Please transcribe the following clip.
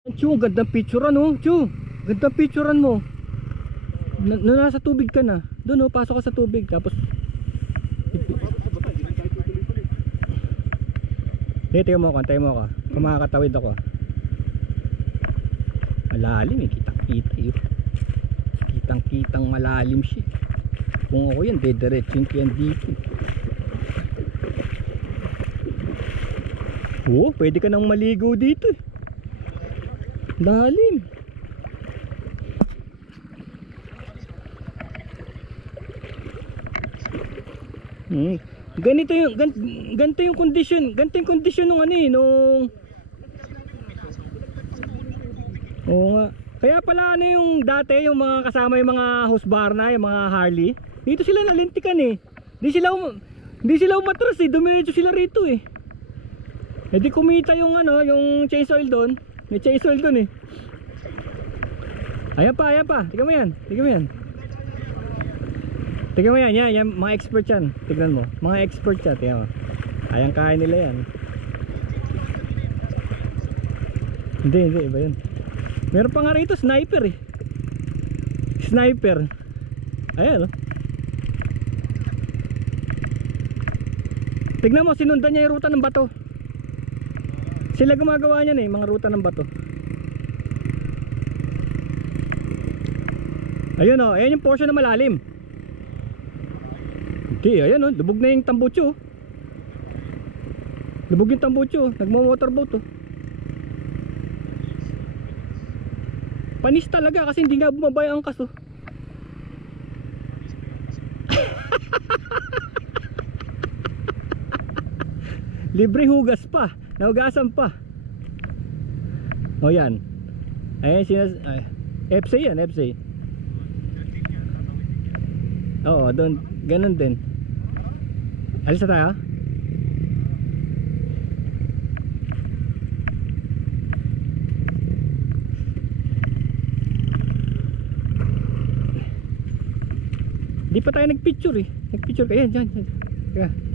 Chu, gandang picturean oh. Chu, gandang picturean mo. Nasa tubig ka na. Doon oh, pasok ka sa tubig. Tapos tingnan mo ako, antayin mo ako. Kung makakatawid ako. Malalim eh, kitang-kita yun. Kitang-kitang malalim siya. Kung ako yan, dediretso ko yan dito. Oh, pwede ka nang maligo dito eh. Lalim. Ganito yung condition, ganito yung condition nung ano eh, nung oo nga. Kaya pala ano yung dati, yung mga kasama yung mga Husqvarna, yung mga Harley, dito sila nalintikan eh. Di sila umatras eh, dumiretso sila rito eh. E di kumita yung ano, yung chainsaw doon. May chainsaw doon eh. Ayan pa, tignan mo yan, tignan mo yan. Tignan mo yan, yan, mga expert yan. Tignan mo, mga expert yan, tignan mo. Ayang kaya nila yan. Hindi, iba yun. Meron pa nga rito, sniper eh. Sniper. Ayan oh. Tignan mo, sinundan niya yung ruta ng bato. Sila gumagawa niyan eh, mga ruta ng bato. Ayun oh, ayan yung portion na malalim. Okay, ayan oh, lubog na yung tambucho. Lubog yung tambucho, nagmo-motorboat oh. Panis talaga kasi hindi nga bumaba yung angkas oh. Libre hugas pa, nahugasan pa. O yan. Ayan FC yan, FC. Oo, doon, ganun din. Alis na tayo? Di pa tayo nagpicture eh. Nagpicture ka, yan, dyan. Teka.